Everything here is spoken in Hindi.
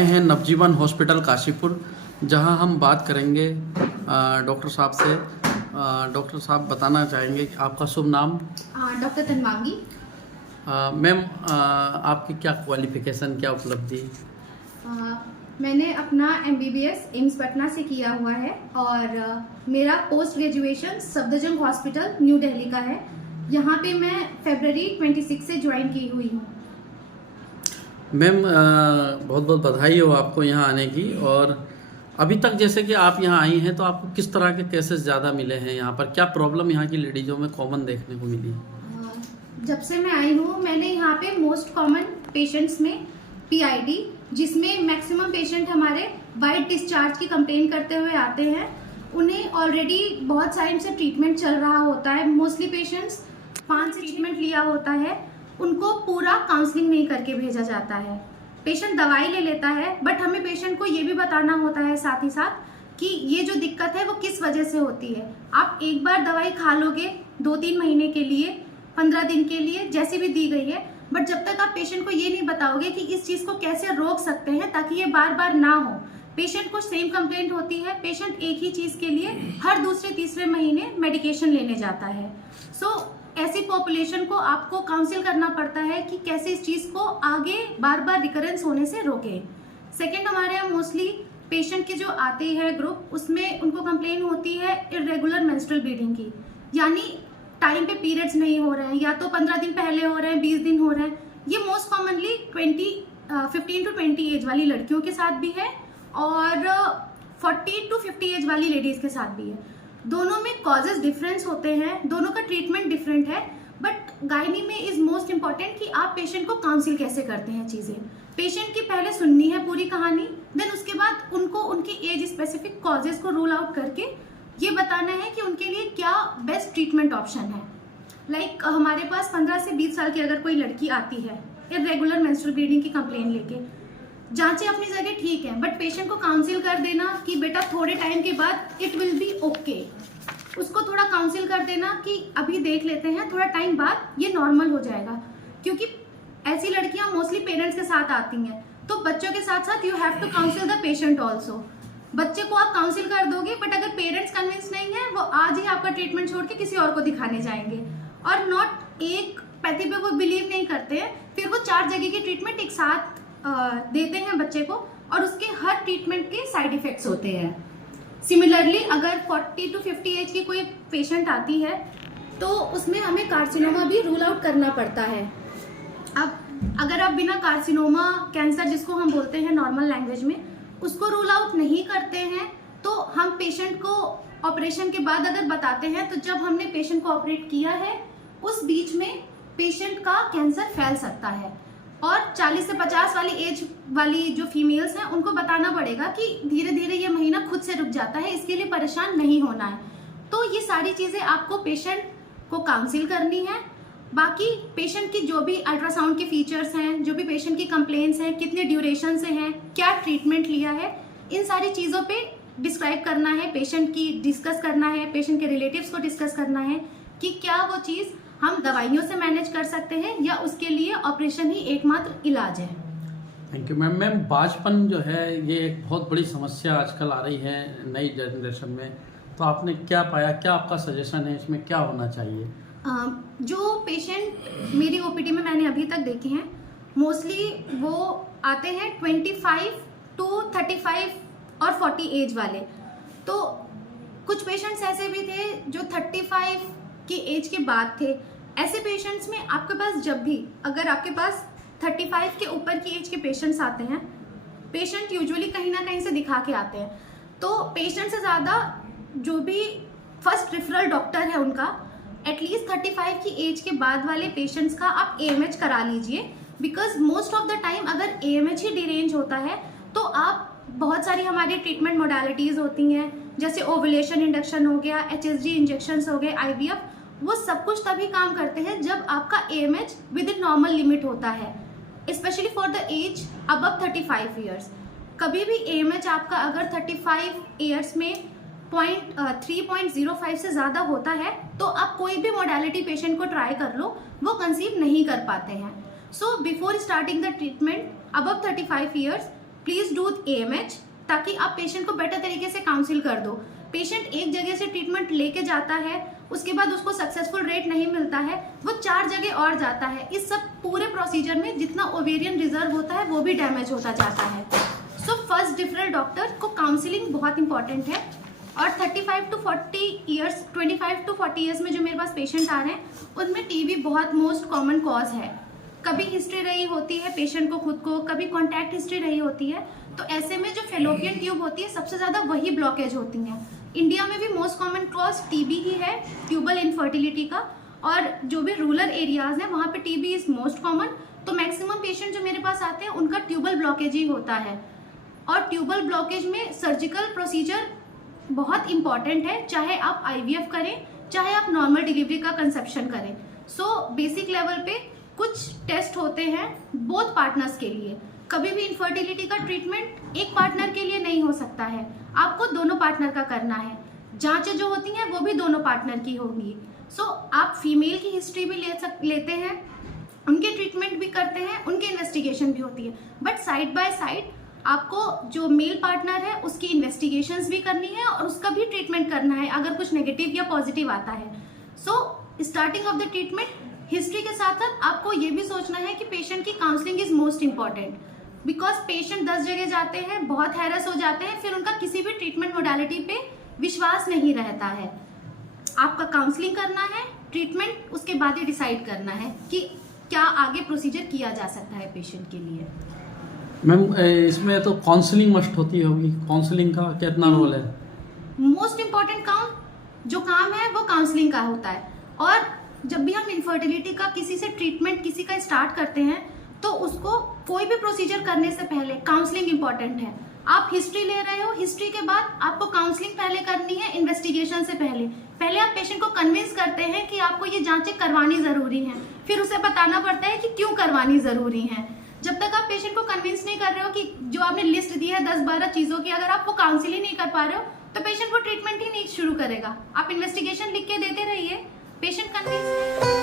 आए हैं नवजीवन हॉस्पिटल काशीपुर, जहां हम बात करेंगे डॉक्टर साहब से। डॉक्टर साहब बताना चाहेंगे कि आपका शुभ नाम? डॉक्टर तन्वांगी। मैम, आपकी क्या क्वालिफिकेशन, क्या उपलब्धि? मैंने अपना MBBS एम्स पटना से किया हुआ है और मेरा post graduation Safdarjung hospital new Delhi का है। यहाँ पे मैं फरवरी 26 से ज्वाइन की हुई हूँ। मैम, बहुत बहुत बधाई हो आपको यहाँ आने की। और अभी तक जैसे कि आप यहाँ आई हैं तो आपको किस तरह के केसेस ज़्यादा मिले हैं यहाँ पर? क्या प्रॉब्लम यहाँ की लेडीज़ों में कॉमन देखने को मिली? जब से मैं आई हूँ मैंने यहाँ पे मोस्ट कॉमन पेशेंट्स में PID, जिसमें मैक्सिमम पेशेंट हमारे वाइट डिस्चार्ज की कंप्लेन करते हुए आते हैं। उन्हें ऑलरेडी बहुत टाइम से ट्रीटमेंट चल रहा होता है। मोस्टली पेशेंट्स 5 से ट्रीटमेंट लिया होता है, उनको पूरा काउंसलिंग नहीं करके भेजा जाता है। पेशेंट दवाई ले लेता है, बट हमें पेशेंट को ये भी बताना होता है साथ ही साथ कि ये जो दिक्कत है वो किस वजह से होती है। आप एक बार दवाई खा लोगे 2-3 महीने के लिए, 15 दिन के लिए, जैसी भी दी गई है, बट जब तक आप पेशेंट को ये नहीं बताओगे कि इस चीज़ को कैसे रोक सकते हैं ताकि ये बार बार ना हो। पेशेंट को सेम कंप्लेंट होती है, पेशेंट एक ही चीज़ के लिए हर दूसरे-तीसरे महीने मेडिकेशन लेने जाता है। ऐसी पॉपुलेशन को आपको काउंसिल करना पड़ता है कि कैसे इस चीज़ को आगे बार बार रिकरेंस होने से रोके। सेकेंड, हमारे यहाँ मोस्टली पेशेंट के जो आते हैं ग्रुप, उसमें उनको कंप्लेन होती है इरेगुलर मेंस्ट्रुअल ब्लीडिंग की, यानी टाइम पे पीरियड्स नहीं हो रहे हैं, या तो 15 दिन पहले हो रहे हैं, 20 दिन हो रहे हैं। ये मोस्ट कॉमनली 15 to 20 एज वाली लड़कियों के साथ भी है और 40 to 50 एज वाली लेडीज़ के साथ भी है। दोनों में कॉजेज डिफरेंस होते हैं, दोनों का ट्रीटमेंट डिफरेंट है, बट गायनी में इज मोस्ट इम्पॉर्टेंट कि आप पेशेंट को काउंसिल कैसे करते हैं। चीज़ें पेशेंट की पहले सुननी है पूरी कहानी, देन उसके बाद उनको उनकी एज स्पेसिफिक कॉजेज को रूल आउट करके ये बताना है कि उनके लिए क्या बेस्ट ट्रीटमेंट ऑप्शन है। लाइक हमारे पास 15 से 20 साल की अगर कोई लड़की आती है इरेगुलर मेंस्ट्रुअल ब्लीडिंग की कंप्लेन लेके, जांचें अपनी जगह ठीक है, बट पेशेंट को काउंसिल कर देना कि बेटा थोड़े टाइम के बाद इट विल बी ओके। उसको थोड़ा काउंसिल कर देना कि अभी देख लेते हैं, थोड़ा टाइम बाद ये नॉर्मल हो जाएगा। क्योंकि ऐसी लड़कियां मोस्टली पेरेंट्स के साथ आती हैं, तो बच्चों के साथ साथ you have to counsel the patient also. बच्चे को आप काउंसिल कर दोगे, बट अगर पेरेंट्स कन्विंस नहीं है, वो आज ही आपका ट्रीटमेंट छोड़ के किसी और को दिखाने जाएंगे और नॉट एक पैथी पे वो बिलीव नहीं करते हैं। फिर वो 4 जगह की ट्रीटमेंट एक साथ देते हैं बच्चे को और उसके हर ट्रीटमेंट के साइड इफेक्ट्स होते हैं। सिमिलरली अगर 40 to 50 एज की कोई पेशेंट आती है तो उसमें हमें कार्सिनोमा भी रूल आउट करना पड़ता है। अब अगर आप बिना कार्सिनोमा, कैंसर जिसको हम बोलते हैं नॉर्मल लैंग्वेज में, उसको रूल आउट नहीं करते हैं तो हम पेशेंट को ऑपरेशन के बाद अगर बताते हैं, तो जब हमने पेशेंट को ऑपरेट किया है उस बीच में पेशेंट का कैंसर फैल सकता है। और 40 से 50 वाली एज वाली जो फीमेल्स हैं उनको बताना पड़ेगा कि धीरे धीरे ये महीना खुद से रुक जाता है, इसके लिए परेशान नहीं होना है। तो ये सारी चीज़ें आपको पेशेंट को काउंसिल करनी है। बाकी पेशेंट की जो भी अल्ट्रासाउंड के फीचर्स हैं, जो भी पेशेंट की कंप्लेंट्स हैं, कितने ड्यूरेशन से हैं, क्या ट्रीटमेंट लिया है, इन सारी चीज़ों पे डिस्क्राइब करना है, पेशेंट की डिस्कस करना है, पेशेंट के रिलेटिव्स को डिस्कस करना है कि क्या वो चीज़ हम दवाइयों से मैनेज कर सकते हैं या उसके लिए ऑपरेशन ही एकमात्र इलाज है। Thank you ma'am. मैम, बांझपन जो है ये एक बहुत बड़ी समस्या आजकल आ रही है नई जनरेशन में, तो आपने क्या पाया, क्या आपका सजेशन है, इसमें क्या होना चाहिए? जो पेशेंट मेरी OPD में मैंने अभी तक देखे हैं, मोस्टली वो आते हैं 25 to 35 और 40 एज वाले। तो कुछ पेशेंट्स ऐसे भी थे जो 35 की एज के बाद थे। ऐसे पेशेंट्स में आपके पास जब भी अगर आपके पास 35 के ऊपर की एज के पेशेंट्स आते हैं, पेशेंट यूजुअली कहीं ना कहीं से दिखा के आते हैं, तो पेशेंट से ज़्यादा जो भी फर्स्ट रेफरल डॉक्टर है उनका एटलीस्ट 35 की एज के बाद वाले पेशेंट्स का आप AMH करा लीजिए। Because most of the time अगर AMH ही डिरेंज होता है तो आप बहुत सारी हमारी ट्रीटमेंट मोडालिटीज़ होती हैं, जैसे ओवुलेशन इंडक्शन हो गया, HSG इंजेक्शंस हो गए, IVF, वो सब कुछ तभी काम करते हैं जब आपका AMH within normal limit होता है, specially for the age above 35 years. कभी भी AMH आपका अगर 35 ईयर्स में 3.05 से ज़्यादा होता है तो आप कोई भी मोडालिटी पेशेंट को ट्राई कर लो, वो कंसीव नहीं कर पाते हैं। So before starting the treatment above 35 years please do AMH, ताकि आप पेशेंट को बेटर तरीके से काउंसिल कर दो। पेशेंट एक जगह से ट्रीटमेंट लेके जाता है, उसके बाद उसको सक्सेसफुल रेट नहीं मिलता है, वो 4 जगह और जाता है। इस सब पूरे प्रोसीजर में जितना ओवेरियन रिजर्व होता है वो भी डैमेज होता जाता है। सो फर्स्ट डिफरल डॉक्टर को काउंसिलिंग बहुत इंपॉर्टेंट है। और 35 to 40 ईयर्स 25 to 40 ईयर्स में जो मेरे पास पेशेंट आ रहे हैं उनमें टीबी बहुत मोस्ट कॉमन कॉज है। कभी हिस्ट्री रही होती है पेशेंट को खुद को, कभी कॉन्टैक्ट हिस्ट्री रही होती है, तो ऐसे में जो फेलोपियन ट्यूब होती है सबसे ज़्यादा वही ब्लॉकेज होती हैं। इंडिया में भी मोस्ट कॉमन कॉज टीबी ही है, ट्यूबल इनफर्टिलिटी का। और जो भी रूरल एरियाज हैं वहाँ पे टीबी इज मोस्ट कॉमन। तो मैक्सिमम पेशेंट जो मेरे पास आते हैं उनका ट्यूबल ब्लॉकेज ही होता है। और ट्यूबल ब्लॉकेज में सर्जिकल प्रोसीजर बहुत इंपॉर्टेंट है, चाहे आप IVF करें, चाहे आप नॉर्मल डिलीवरी का कंसेप्शन करें। सो बेसिक लेवल पे कुछ टेस्ट होते हैं बोथ पार्टनर्स के लिए। कभी भी इनफर्टिलिटी का ट्रीटमेंट एक पार्टनर के लिए नहीं हो सकता है, आपको दोनों पार्टनर का करना है। जांचें जो होती हैं वो भी दोनों पार्टनर की होंगी। सो आप फीमेल की हिस्ट्री भी लेते हैं, उनके ट्रीटमेंट भी करते हैं, उनकी इन्वेस्टिगेशन भी होती है। बट साइड बाय साइड आपको जो मेल पार्टनर है उसकी इन्वेस्टिगेशंस भी करनी है और उसका भी ट्रीटमेंट करना है अगर कुछ नेगेटिव या पॉजिटिव आता है। So starting of the treatment history के साथ साथ आपको ये भी सोचना है कि पेशेंट की counselling is most important, because patient 10 जगह जाते हैं, बहुत हैरस हो जाते हैं, फिर उनका किसी भी ट्रीटमेंट मोडालिटी पे विश्वास नहीं रहता है। आपका काउंसलिंग करना है, ट्रीटमेंट उसके बाद ही डिसाइड करना है कि क्या आगे प्रोसीजर किया जा सकता है पेशेंट के लिए। मैम इसमें तो काउंसलिंग मस्ट होती होगी, काउंसलिंग का कितना रोल है? मोस्ट इम्पॉर्टेंट जो काम है वो काउंसलिंग का होता है। और जब भी हम इनफर्टिलिटी का किसी से ट्रीटमेंट किसी का स्टार्ट करते हैं तो उसको कोई भी प्रोसीजर करने से पहले काउंसलिंग इंपॉर्टेंट है। आप हिस्ट्री ले रहे हो, हिस्ट्री के बाद आपको काउंसलिंग पहले करनी है इन्वेस्टिगेशन से पहले आप पेशेंट को कन्विंस करते हैं कि आपको ये जांचें करवानी जरूरी हैं, फिर उसे बताना पड़ता है कि क्यों करवानी जरूरी है। जब तक आप पेशेंट को कन्विंस नहीं कर रहे हो कि जो आपने लिस्ट दी है 10-12 चीजों की, अगर आप वो काउंसिल ही नहीं कर पा रहे हो तो पेशेंट वो ट्रीटमेंट ही नहीं शुरू करेगा। आप इन्वेस्टिगेशन लिख के देते रहिए, पेशेंट कन्विंस